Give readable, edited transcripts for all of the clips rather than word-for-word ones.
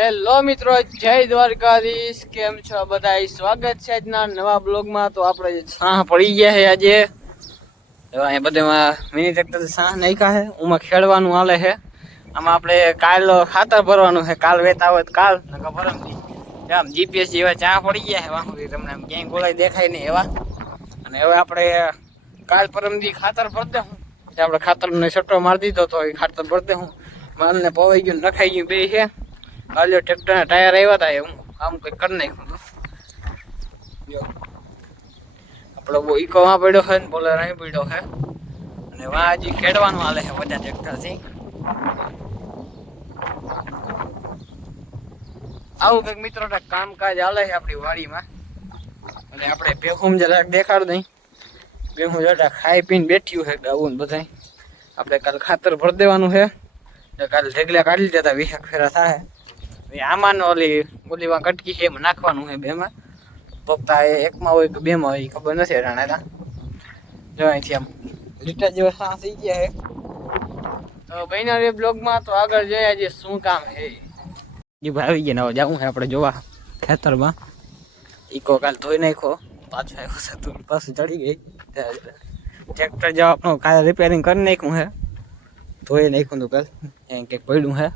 Hello મિત્રો, જય દ્વારકાધીશ. કેમ છો બધા? સ્વાગત છે આજના નવા બ્લોગમાં. તો આપણે સાહ પડી ગયા છે આજે. અહીંયા બધામાં મિની ટ્રેક્ટર સાહ નાખ્યા છે. ઉમાં ખેડવાનું હાલે છે. આમાં આપણે કાલ ખાતર ભરવાનું છે. કાલ વેતા હોય તો કાલ નકર પરમથી. આમ જીપીએસ જેવા ચા પડી ગયા છે. વાહુથી તમને આમ ક્યાંય ગોળાઈ દેખાય નહીં એવા. અને હવે આપણે કાલ પરમથી ખાતર ભર દે હું. આપણે ખાતરને છટ્ટો મારી દીધો તો એ ખાતર ભર દે હું. માલને પવાઈ ગયું, નખાઈ ગયું બે છે. કાલે ટ્રેક્ટરના ટાયર આવ્યા હતા, હું કામ કંઈક કરી નાખ્યું. આપણો બહુ ઈકોમાં પડ્યો છે ને બોલર અહીં પડ્યો છે. અને વાં હજી ખેડવાનું હાલે છે બધા ટ્રેક્ટરથી. આવું કંઈક મિત્રો કામકાજ હાલે છે આપણી વાડીમાં. અને આપણે ભેહું જરાક દેખાડ દઈ. ભેહું જરા ખાઈ પીને બેઠ્યું છે ગાવું બધા. આપણે કાલે ખાતર ભરી દેવાનું છે. કાલે ઢેગલા કાઢી દેતા 20 ફેરા થાય. આમાં ઓલીમાં કટકી છે એમાં નાખવાનું છે. બેમાં પગતા એકમાં હોય કે બેમાં હોય ખબર નથી. રાણા જો અહીંથી આમ લીટા જેવા સાહ થઈ ગયા છે. તો બહેના બ્લોગમાં તો આગળ જઈએ આજે શું કામ છે એ ભાઈ આવી ગયા. હવે જવું છે આપણે જોવા ખેતરમાં. ઈકો કાલ ધોઈ નાખો, પાછો આવ્યો પાછું ચડી ગઈ. ટ્રેક્ટર જવા આપણું કાલે રિપેરિંગ કરી નાખ્યું છે. ધોઈ નાખ્યું તું કાલ એમ કંઈક પડ્યું છે.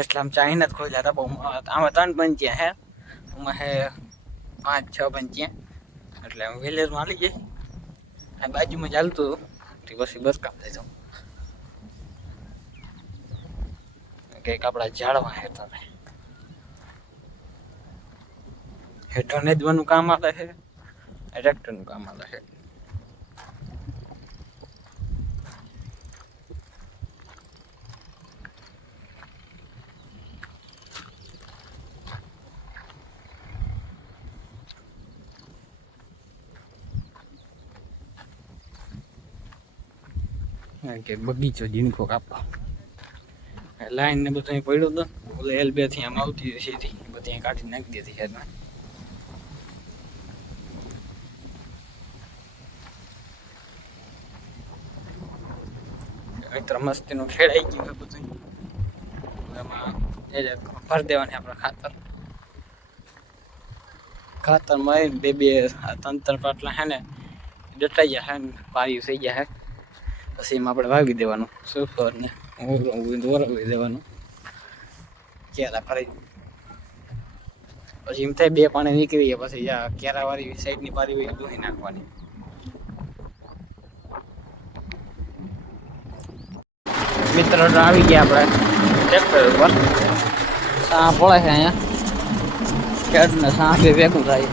એટલા આમ ચાહીને જ ખોલ્યા હતા. બહુ આમાં 3 પંચ્યા હે, આમાં હે 5-6 પંચ્યા. એટલે હું વિલેજમાં આવી ગઈ. આ બાજુમાં ચાલતું હતું પછી બસ કામ થઈ જાઉં. કંઈક આપણા ઝાડવા હેઠળ હેઠળ નેદવાનું કામ આવે છે. ટ્રેક્ટરનું કામ આવે છે. કે બગીચો જીણકો કાપવા લાઈન ને બધું અહીં પડ્યું હતું. ઓલે L2 થી આમ આવતી સીધી બધી અહીં કાઢી નાખી દેતી છે. મિત્ર મસ્તીનું ખેડાઈ ગયું છે બધું. એમાં ભરી દેવાની આપણે ખાતર માં 2-3 પાટલા હે ને ડટાઈ ગયા હે ને પારી થઈ ગયા હે. પછી એમાં આપણે વાવી દેવાનું સુફર ને ઓરવી દેવાનું કેરા કરી. પછી એમ થાય 2 પાણી નીકળી ગયા પછી કેરા વાળી સાઈડની પારી હોય ધોઈ નાખવાની. મિત્ર આવી ગયા આપણે ટ્રેક્ટર ઉપર. સાહ પડે છે અહીંયા. ખેડ ને સાહ બે ભેગું થાય.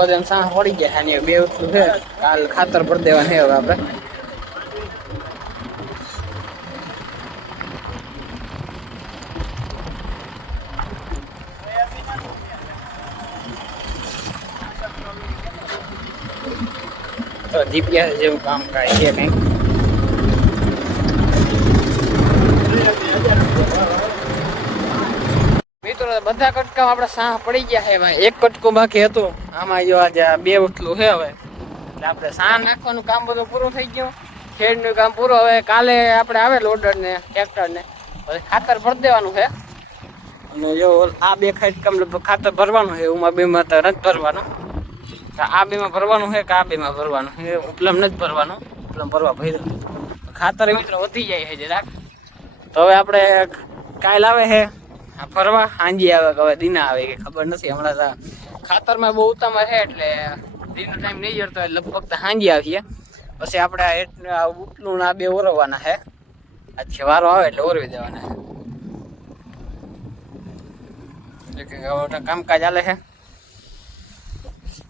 બધા સાહ પડી ગયા છે. 2 ઉઠલું છે. કાલ ખાતર ભરી દેવાનું છે. હવે આપણે તો જીપીએસ જેવું કામ કાંઈ છે કંઈક. બધા કટકા આપણે સાહ પડી ગયા છે. એમાં એક કટકો બાકી હતું. આમાં જો આજે 2 ઉઠલું છે. હવે એટલે આપણે સાહ નાખવાનું કામ બધું પૂરું થઈ ગયું. ખેડનું કામ પૂરું. હવે કાલે આપણે આવે લોડર ને ટ્રેક્ટર ને પછી ખાતર ભરી દેવાનું છે. અને જો આ 2 ખાટકામ ખાતર ભરવાનું છે. ઉમાં 2માં તો નથી ભરવાનું. આ 2માં ભરવાનું છે કે આ 2માં ભરવાનું છે. ઉપલમ નથી ભરવાનું. ઉપલમ ભરવા ભર્યું ખાતર મિત્રો વધી જાય છે જરાક. તો હવે આપણે કાલ આવે છે ફરવા. હાંજી આવે કે હવે દીના આવે કે ખબર નથી. હમણાં તો ખાતરમાં બહુ ઉતામાં છે એટલે દીનો ટાઈમ નહીં જડતો. લગભગ તો હાંજી આવીએ. પછી આપણે ઉટલું આ 2 ઓરવવાના છે. આજે વારો આવે એટલે ઓરવી દેવાના છે. કામકાજ ચાલે છે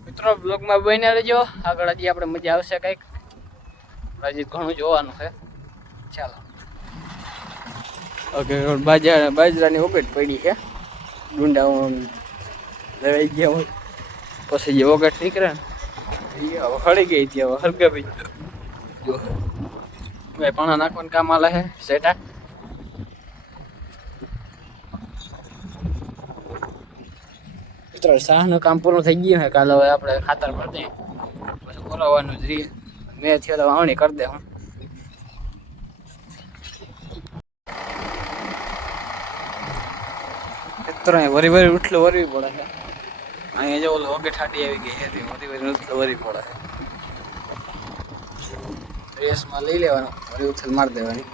મિત્રો. બ્લોગમાં બન્યા રહેજો. આગળ હજી આપણે મજા આવશે કંઈક. હજી ઘણું જોવાનું છે. ચાલો. ઓકે બાજરાની ઓગટ પડી છે ડુંડા લડાઈ ગયા હોય પછી જે ઓગટ નીકળે ને એ હવે હળી ગઈ હતી હવે હલકા ભાઈ જો ભાઈ પાણા નાખવાનું કામ આલે છે સેટા મિત્રો શાહનું કામ પૂરું થઈ ગયું છે કાલે હવે આપણે ખાતર ભરી દઈએ પછી બોલાવવાનું જ રહીએ મેં થયો તો વાવણી કરી દે હું વરી વરી ઉઠલો વરવી પડે છે અહીંયા જો ઓલો વગે ઠાડી આવી ગઈ છે વરી વરી ઉઠલો વરવી પડે છે રેસમાં લઈ લેવાનું વરી ઉથલ મારી દેવાની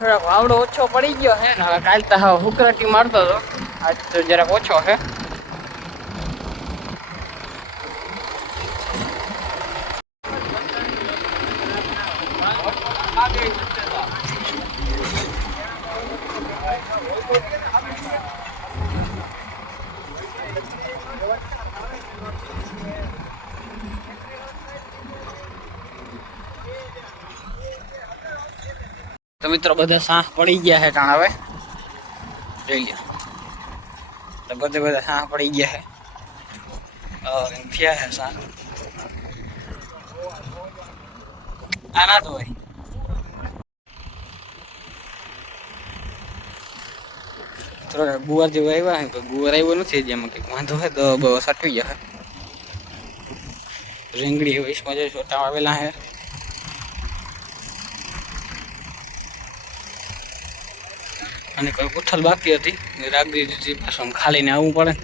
થોડાક વાવડો ઓછો પડી ગયો હે ને હવે કાલ તો હવે હુકરાટી મારતો હતો આજ તો જરાક ઓછો હે તો મિત્રો બધા સાહ પડી ગયા છે કારણ હવે જોઈ લ્યો તો બધા સાહ પડી ગયા છે થયા છે સાહ આ ના તો હોય થોડા ગુવાર જેવું આવ્યા છે ગુવાર આવ્યો નથી જેમાં કંઈક વાંધો હોય તો બહુ સટવી જશે રીંગણી વૈશમાં જે છોટા આવેલા છે અને કોઈ ઉથલ બાકી હતી રાખી દીધી હતી પાછું ખાલીને આવવું પડે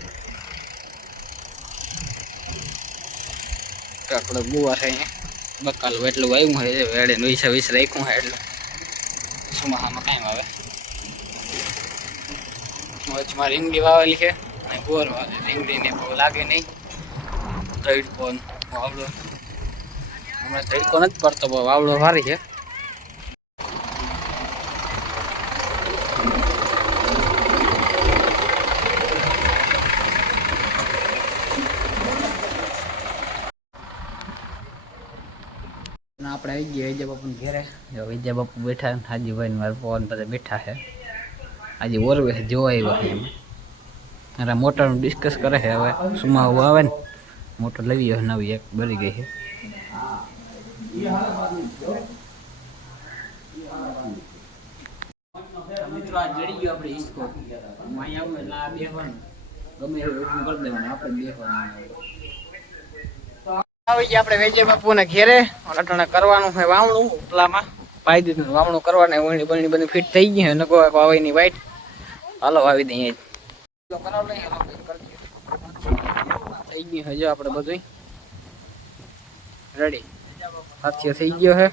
આપણે ગુવાર છે અહીંયા બકાલ એટલું આવ્યું હોય વેડે વીસ રાખ્યું હોય એટલે સુમાહામાં કાંઈ આવે વચમાં રીંગણી વાવેલી છે અને ગુવાર વાવે રીંગણીને બહુ લાગે નહીં તડકો વાવડો હમણાં તડકો નથી પડતો બહુ વાવડો સારી છે આપણે આવી ગયા વિજય બાપુને ઘેરે વિજય બાપુ બેઠા હાજીભાઈ મારા પવન બધા બેઠા છે આજે ઓરવે જોવા આવ્યા છે એમ અરે મોટરનું ડિસ્કસ કરે છે હવે સુમાવું આવે ને મોટર લઈ ગયો નવી એક બરી ગઈ છે મિત્રો આ જડી ગયો આપણે ઈસકો અહીં આવું એટલે આ બેહવાનું ગમે એવું કરી દેવાનું આપણે બેહવાનું આવી ગયા આપણે વેજે બાપુને ઘેરે અટાણે કરવાનું છે વાવણું ઉપલામાં પાઈ દીધું વાવણું કરવાને વણી બની બની ફિટ થઈ ગઈ છે નકો વાવીની વાઈટ હાલો વાવી દઈએ થઈ ગયું હજુ આપણે બધું રેડી સાથીઓ થઈ ગયો છે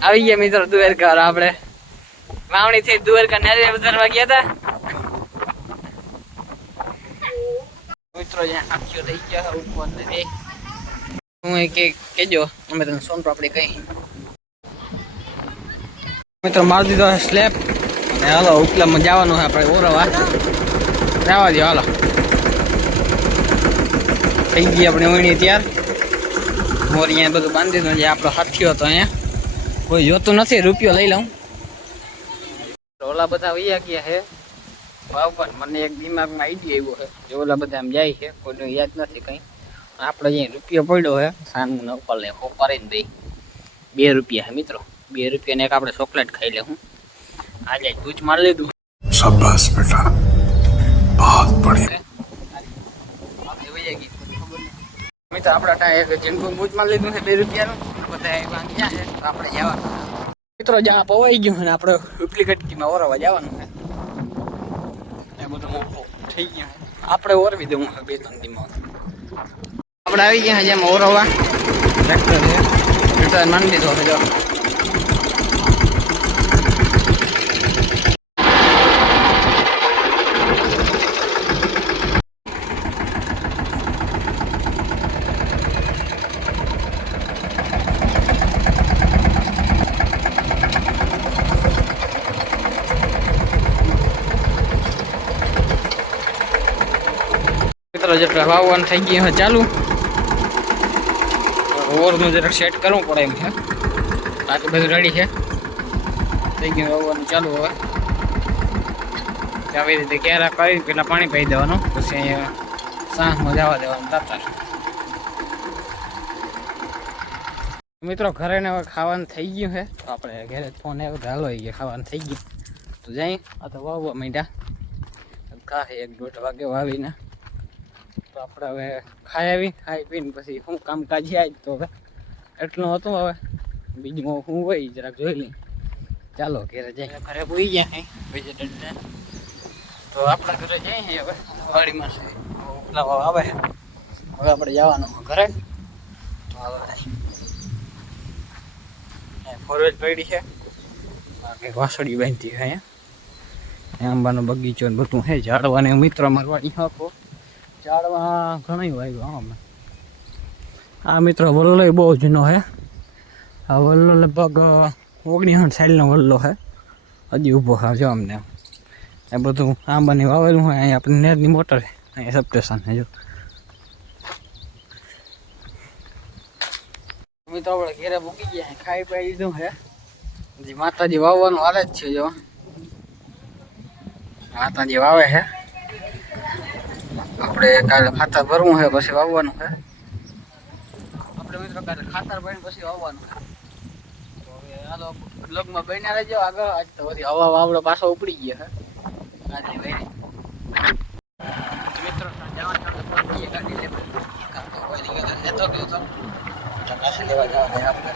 આવી ગયા મિત્રો દ્વારકા આપણે વાવણી થઈ દ્વારકા નારિયેળ વધારવા ગયા હતા મિત્રો જ્યાં સાક્ષીઓ થઈ ગયા ઉપર હું કેજો અમે તને સોન પાપડી કઈ મિત્રો મારી દીધો સ્લેબ અને હાલો ઉપલામાં જવાનું છે આપણે ઓરવા જવા દો હાલો થઈ ગઈ આપણે ઓણી ત્યાર મોર અહીંયા બધું બાંધી દીધું જે આપણો હાથીઓ હતો અહીંયા કોઈ જોતું નથી રૂપિયો લઈ લઉં ઓલા બધા વૈયા ગયા છે વાવ પર મને એક દિમાગમાં આઈડિયા આવ્યો છે જે ઓલા બધા આમ જાય છે કોઈને યાદ નથી કંઈ આપણે અહીંયા રૂપિયો પડ્યો છે સાનું નકલે હોપારીને દઈ 2 રૂપિયા છે મિત્રો 2 રૂપિયાને એક આપણે ચોકલેટ ખાઈ લેવું આજે દૂધ માર લીધું शाबाश बेटा बहुत बढ़िया મિત્રો આપણા ત્યાં એક જીનકું બૂચ માર લીધું છે 2 રૂપિયાનું બધા એવા ગયા છે તો આપણે જવાનું મિત્રો જ્યાં પવાઈ ગયું અને આપણે ડુપ્લિકેટ કીમાં ઓરવા જવાનું છે એ બધું મોટું થઈ ગયું આપણે ઓરવી દેવું છે 2-3 દીમાં આપણે આવી ગયા જેમ ઓરવા ટ્રેક્ટર છે ટ્રેક્ટર માની દીધો છે જો મિત્રો જેટલા વાવવાનું થઈ ગયું છે ચાલુ ઓવરનું જરાક સેટ કરવું પડે એમ છે બાકી બધું રેડી છે થઈ ગયું વાવવાનું ચાલુ હવે આવી રીતે કેરા કરી પેલા પાણી પાઈ દેવાનું પછી અહીંયા સાંજમાં જવા દેવાનું તાતાર મિત્રો ઘરે ને હવે ખાવાનું થઈ ગયું છે તો આપણે ઘરે ફોન આવ્યો તો હાલો ગયા ખાવાનું થઈ ગયું તો જઈ આ તો વાવવા માંડ્યા કાંઈ 1-1.5 વાગે વાવીને તો આપણે હવે ખાઈ પીને પછી શું કામકાજ આજ તો હવે એટલું હતું હવે બીજું શું હોય જરાક જોઈ લઈ ચાલો ઘરે જઈએ ઘરે પૂરી ગયા વેજીટેબલ તો આપણા ઘરે જઈએ હવે વાડીમાં છે પેલા આવે હવે આપણે જવાનું ઘરે તો હવે ફોરવેલ પડી છે બાકી વાસળી બાંધી છે અહીંયા આંબાનો બગીચો ને બધું છે ઝાડવાને મિત્રો મારવાડી હાકો ઝાડમાં ઘણી વાવ્યું અમે આ મિત્રો વલ્લો બહુ જૂનો છે આ વલ્લો લગભગ 1960 સાલનો વલ્લો છે હજી ઊભો છે જો અમને એ બધું આંબાની વાવેલું હોય અહીંયા આપણે નેરની મોટર છે અહીંયા સબસ્ટેશન છે જો મિત્રો આપણે ઘેરે મૂકી ગયા ખાઈ પાઈ દીધું છે હજી માતાજી વાવવાનું હાલે જ છે જો માતાજી વાવે છે આપણે કાલે ખાતર ભરવું છે પછી વાવવાનું છે આપણે મિત્રો કાલે ખાતર ભરીને પછી વાવવાનું છે તો હવે હાલો બ્લોગમાં બન્યા રહેજો આગળ આજ તો બધી હવા વાવડો પાછો ઉપડી ગયો છે આજે વહેલી મિત્રો જવાનું ગાડી લેતો ગયો તો ચકાસી લેવા જવા આપણે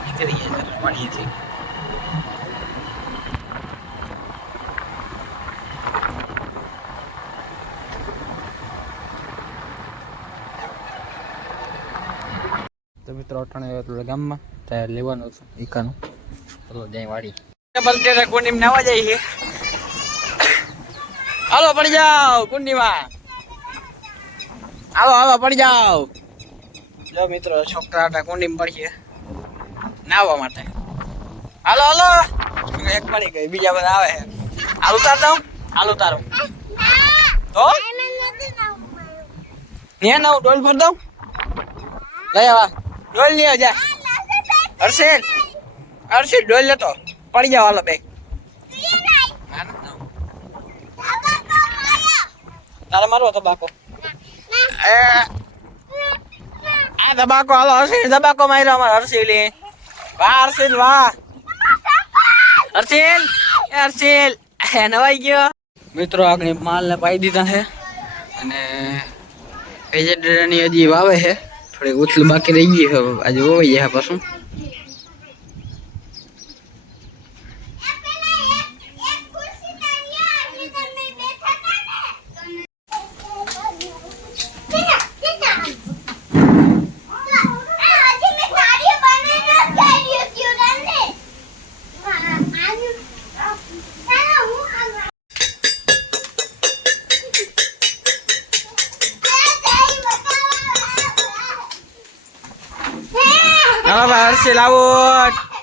નીકળી ગયા મળીએ છીએ તો મિત્રો અટાણે ગામમાં ત્યારે લેવાનું છું એકાનું ચલો જાય વાડી બલકે કુંડીમાં નાવા જાય છે હાલો પડી જાઓ કુંડીમાં હાલો પડી જાઓ જો મિત્રો છોકરા કુંડીમાં પડીએ નાવા માટે હાલો એક પડી ગઈ બીજા બધા આવે છે હાલ ઉતાર દઉં હાલ ઉતારો તો ને ના ડોલ ભર દઉં લઈ આવા ડોલ લઈ જા હર્ષિલ ડોલ લેતો પડી જાવ હાલો બે તારે મારો તબાકો આ તબાકો હાલો હર્ષિલ તબાકો માર્યો અમારે હર્ષિલ વાહ હર્ષિલ નવાઈ ગયો મિત્રો આગળ માલ ને પાઈ દીધા છે અને વેજીટેબલની હજી વાવે છે થોડી ઉથલ બાકી રહી ગઈ છે આજે વવાઈ જાય પાછું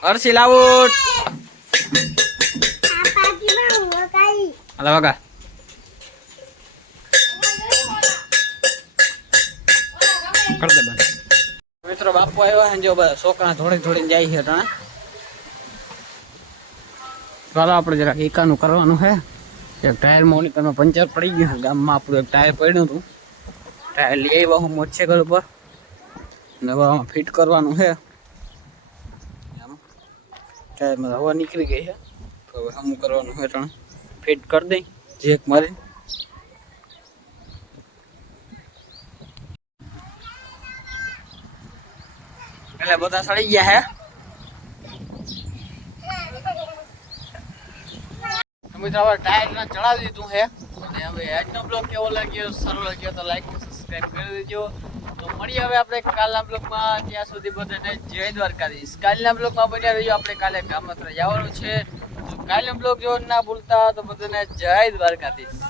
હર્ષિલ આઉટ હાલો વાગા કર દે બંધ મિત્રો બાપુ આવ્યા છે જો બધા છોકરા થોડીને જાય છે ટાણે ચાલો આપણે જરાક એકાનું કરવાનું છે એક ટાયર મોનિટરમાં પંચર પડી ગયું છે ગામમાં આપણું એક ટાયર પડ્યું હતું ટાયર લઈ આવ્યા હું મોટરસાઇકલ ઉપર નવામાં ફિટ કરવાનું છે ટાયરમાં હવા નીકળી ગઈ છે તો હવે હમું કરવાનું હેઠળ ફિટ કરી દઈ જેક મારી એટલે બધા સડી ગયા હે મિત્રો હવે ટાયર ના ચડાવી દીધું હે અને હવે આજનો બ્લોગ કેવો લાગ્યો સારો લાગ્યો તો લાઈક સબસ્ક્રાઇબ કરી દેજો તો મળીએ હવે આપણે કાલના બ્લોગમાં ત્યાં સુધી બધાને જય દ્વારકાધીશ કાલના બ્લોગમાં બન્યા રહીજો આપણે કાલે ગામમાં જવાનું છે તો કાલનો બ્લોગ જોવાનું ના ભૂલતા તો બધાને જય દ્વારકાધીશ